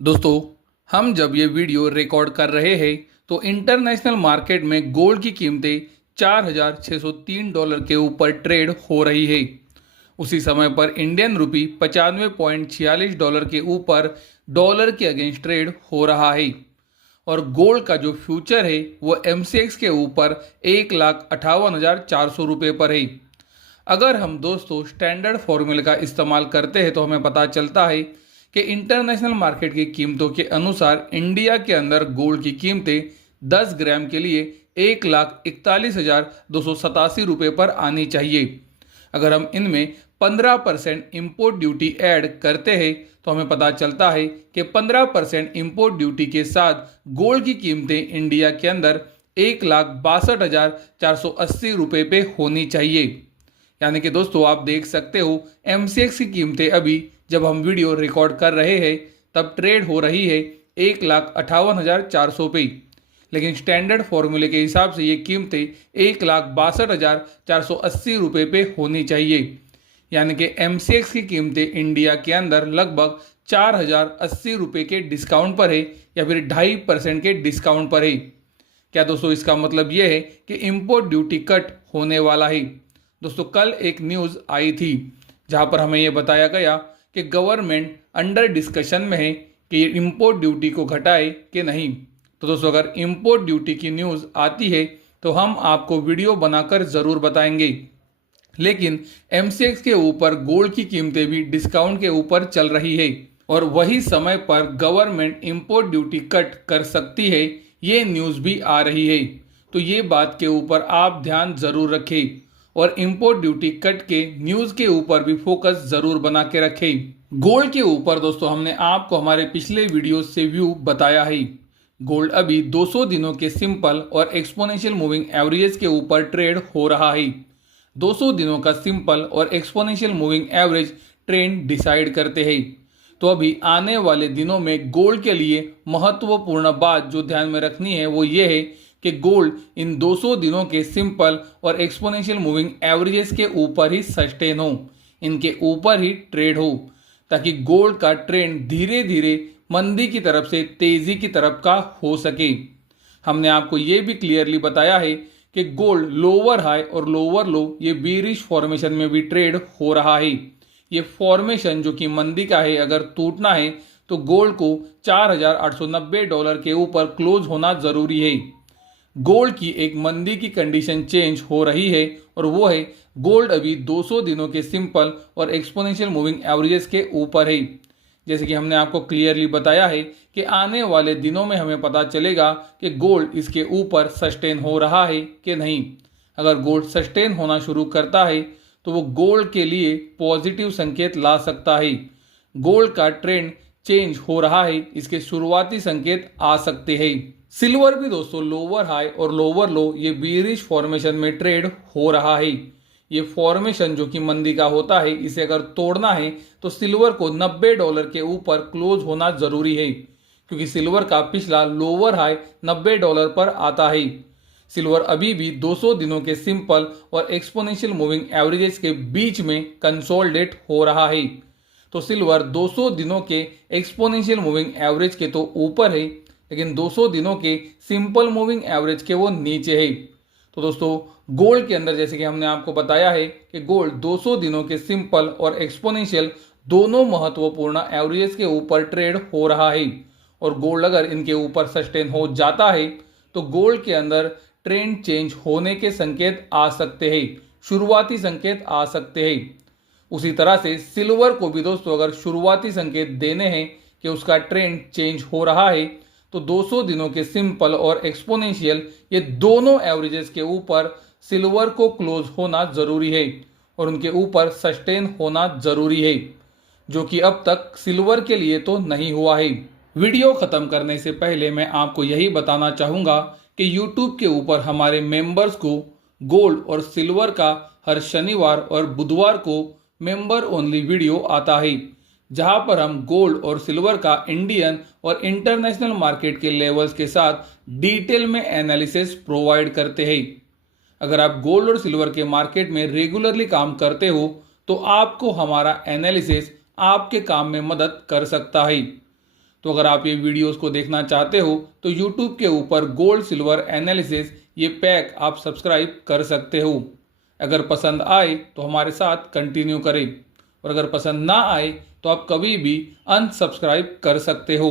दोस्तों, हम जब ये वीडियो रिकॉर्ड कर रहे हैं तो इंटरनेशनल मार्केट में गोल्ड की कीमतें $4,603 के ऊपर ट्रेड हो रही है। उसी समय पर इंडियन रुपी $95.46 के ऊपर डॉलर के अगेंस्ट ट्रेड हो रहा है और गोल्ड का जो फ्यूचर है वो एमसीएक्स के ऊपर 1,58,400 रुपये पर है। अगर हम दोस्तों स्टैंडर्ड फॉर्मूले का इस्तेमाल करते हैं तो हमें पता चलता है कि इंटरनेशनल मार्केट की कीमतों के अनुसार इंडिया के अंदर गोल्ड की कीमतें 10 ग्राम के लिए 1,41,287 रुपये पर आनी चाहिए। अगर हम इनमें 15% इम्पोर्ट ड्यूटी ऐड करते हैं तो हमें पता चलता है कि 15% इम्पोर्ट ड्यूटी के साथ गोल्ड की कीमतें इंडिया के अंदर 1,62,480 रुपये पे होनी चाहिए। यानी कि दोस्तों आप देख सकते हो एमसीएक्स की कीमतें अभी जब हम वीडियो रिकॉर्ड कर रहे हैं तब ट्रेड हो रही है 1,58,400 पे, लेकिन स्टैंडर्ड फॉर्मूले के हिसाब से ये कीमतें 1,62,480 रुपये पे होनी चाहिए। यानी कि एमसीएक्स की कीमतें इंडिया के अंदर लगभग 4,080 रुपये के डिस्काउंट पर है या फिर 2.5% के डिस्काउंट पर है। क्या दोस्तों इसका मतलब यह है कि इम्पोर्ट ड्यूटी कट होने वाला है। दोस्तों कल एक न्यूज़ आई थी जहां पर हमें यह बताया गया कि गवर्नमेंट अंडर डिस्कशन में है कि इम्पोर्ट ड्यूटी को घटाए कि नहीं। तो दोस्तों अगर इम्पोर्ट ड्यूटी की न्यूज़ आती है तो हम आपको वीडियो बनाकर ज़रूर बताएंगे, लेकिन एमसीएक्स के ऊपर गोल्ड की कीमतें भी डिस्काउंट के ऊपर चल रही है और वही समय पर गवर्नमेंट इम्पोर्ट ड्यूटी कट कर सकती है, ये न्यूज़ भी आ रही है। तो ये बात के ऊपर आप ध्यान ज़रूर रखें और इम्पोर्ट ड्यूटी कट के न्यूज़ के ऊपर भी फोकस ज़रूर बना के रखें। गोल्ड के ऊपर दोस्तों हमने आपको हमारे पिछले वीडियो से व्यू बताया है। गोल्ड अभी 200 दिनों के सिंपल और एक्सपोनेंशियल मूविंग एवरेजेस के ऊपर ट्रेड हो रहा है। 200 दिनों का सिंपल और exponential moving average trend decide करते हैं। तो अभी आने वाले दिनों में गोल्ड के लिए महत्वपूर्ण बात जो ध्यान में रखनी है वो ये है कि गोल्ड इन 200 दिनों के सिंपल और एक्सपोनेंशियल मूविंग एवरेजेस के ऊपर ही सस्टेन हो, इनके ऊपर ही ट्रेड हो, ताकि गोल्ड का ट्रेंड धीरे धीरे मंदी की तरफ से तेजी की तरफ का हो सके। हमने आपको ये भी क्लियरली बताया है कि गोल्ड लोअर हाई और लोअर लो ये बीरिश फॉर्मेशन में भी ट्रेड हो रहा है। ये फॉर्मेशन जो कि मंदी का है, अगर टूटना है तो गोल्ड को $4,890 के ऊपर क्लोज होना जरूरी है। गोल्ड की एक मंदी की कंडीशन चेंज हो रही है और वो है गोल्ड अभी 200 दिनों के सिंपल और एक्सपोनेंशियल मूविंग एवरेजेस के ऊपर है। जैसे कि हमने आपको क्लियरली बताया है कि आने वाले दिनों में हमें पता चलेगा कि गोल्ड इसके ऊपर सस्टेन हो रहा है कि नहीं। अगर गोल्ड सस्टेन होना शुरू करता है तो वो गोल्ड के लिए पॉजिटिव संकेत ला सकता है। गोल्ड का ट्रेंड चेंज हो रहा है, इसके शुरुआती संकेत आ सकते हैं। सिल्वर भी दोस्तों लोअर हाई और लोअर लो ये बीरिश फॉर्मेशन में ट्रेड हो रहा है। ये फॉर्मेशन जो कि मंदी का होता है, इसे अगर तोड़ना है तो सिल्वर को $90 के ऊपर क्लोज होना जरूरी है, क्योंकि सिल्वर का पिछला लोअर हाई $90 पर आता है। सिल्वर अभी भी 200 दिनों के सिंपल और एक्सपोनेंशियल मूविंग एवरेजेस के बीच में कंसोलिडेट हो रहा है। तो सिल्वर 200 दिनों के एक्सपोनेंशियल मूविंग एवरेज के तो ऊपर है, लेकिन 200 दिनों के सिंपल मूविंग एवरेज के वो नीचे है। तो दोस्तों गोल्ड के अंदर जैसे कि हमने आपको बताया है कि गोल्ड 200 दिनों के सिंपल और एक्सपोनेंशियल दोनों महत्वपूर्ण एवरेजेस के ऊपर ट्रेड हो रहा है और गोल्ड अगर इनके ऊपर सस्टेन हो जाता है तो गोल्ड के अंदर ट्रेंड चेंज होने के संकेत आ सकते हैं, शुरुआती संकेत आ सकते हैं। उसी तरह से सिल्वर को भी दोस्तों अगर शुरुआती संकेत देने हैं कि उसका ट्रेंड चेंज हो रहा है तो 200 दिनों के सिंपल और एक्सपोनेंशियल ये दोनों एवरेजेस के ऊपर सिल्वर को क्लोज होना जरूरी है और उनके ऊपर सस्टेन होना जरूरी है, जो कि अब तक सिल्वर के लिए तो नहीं हुआ है। वीडियो खत्म करने से पहले मैं आपको यही बताना चाहूँगा कि यूट्यूब के ऊपर हमारे मेंबर्स को गोल्ड और सिल्वर का हर शनिवार और बुधवार को मेंबर ओनली वीडियो आता है, जहां पर हम गोल्ड और सिल्वर का इंडियन और इंटरनेशनल मार्केट के लेवल्स के साथ डिटेल में एनालिसिस प्रोवाइड करते हैं। अगर आप गोल्ड और सिल्वर के मार्केट में रेगुलरली काम करते हो तो आपको हमारा एनालिसिस आपके काम में मदद कर सकता है। तो अगर आप ये वीडियोस को देखना चाहते हो तो यूट्यूब के ऊपर गोल्ड सिल्वर एनालिसिस ये पैक आप सब्सक्राइब कर सकते हो। अगर पसंद आए तो हमारे साथ कंटिन्यू करें और अगर पसंद ना आए तो आप कभी भी अनसब्सक्राइब कर सकते हो।